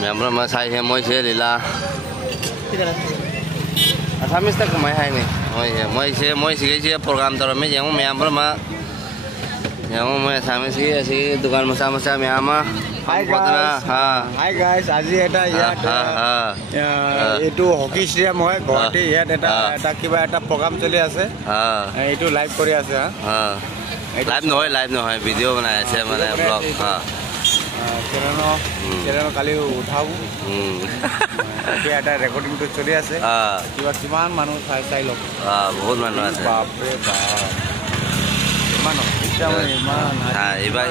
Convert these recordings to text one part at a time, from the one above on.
Memang masai yang mau sih lila. Asal mesti kemana hai ni? Mau sih program terus yang memang asal sih dukan masa memang. Hi guys, আজি এটা ইয়াত এইটো hockey stadium হয় গুৱাহাটী ইয়াত এটা কিবা এটা প্ৰগ্ৰাম চলি আছে এইটো লাইভ কৰি আছে লাইভ নহয় ভিডিঅ' বনাই আছে মানে ব্লগ চেনেল কালি উঠাব এতিয়া এটা ৰেকৰ্ডিংটো চলি আছে কিমান মানুহ চাই লওক বহুত মানুহ আছে বাপৰে বাপ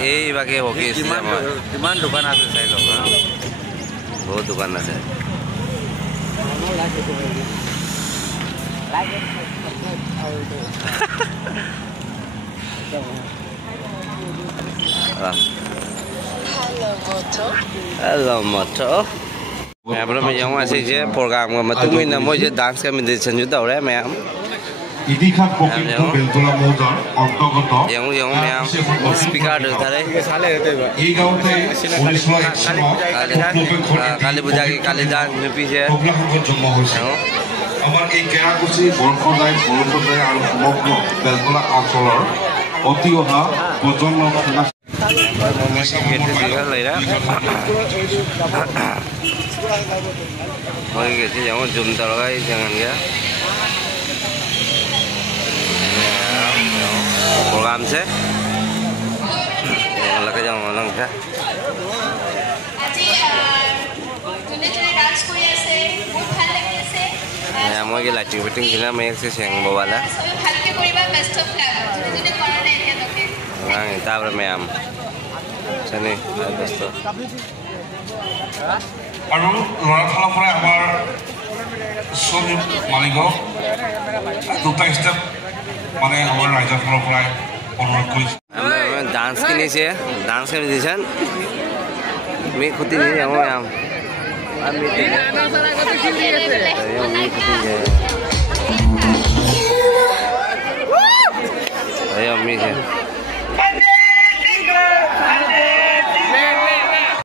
এইবাকে হকি কিমান দোকান আছে চাই লওক বহুত দোকান আছে Hello moto Em mới giống ai chứ program mà tụi mình là mỗi cái dance cái mình đi chân chút đầu đấy mẹ 이디칸 포켓몬 벨돌라 모던 어떠것도 giống mẹ speaker được thế 이 가운데 우리 수학 kali bujagi kali dan lebih je programme জন্মহয়েছে আমার এই কেরাকুচি বরফদাই বরফদাই আর সমগ্র বেলতলা অঞ্চলৰ অতি অহা প্ৰজন্ম Oke gitu, jangan zoom terlalu jangan ya. Program sih, yang lagi jangan ngomong ya. Ya mau kita lighting fitting sila may access yang bawa lah. Nah, kita bermain. Sini, ada tuh. আৰু ল'ৰা ফালৰ পৰা আমাৰ সঞ্জীৱ মালিকক দুটা step মানে আমাৰ ৰাইজৰ ফালৰ পৰাই অনুৰোধ কৰিছে ডান্স কিনিছে ডান্স কিনিছেন আমি খুঁটি নিয়ে যাওঁ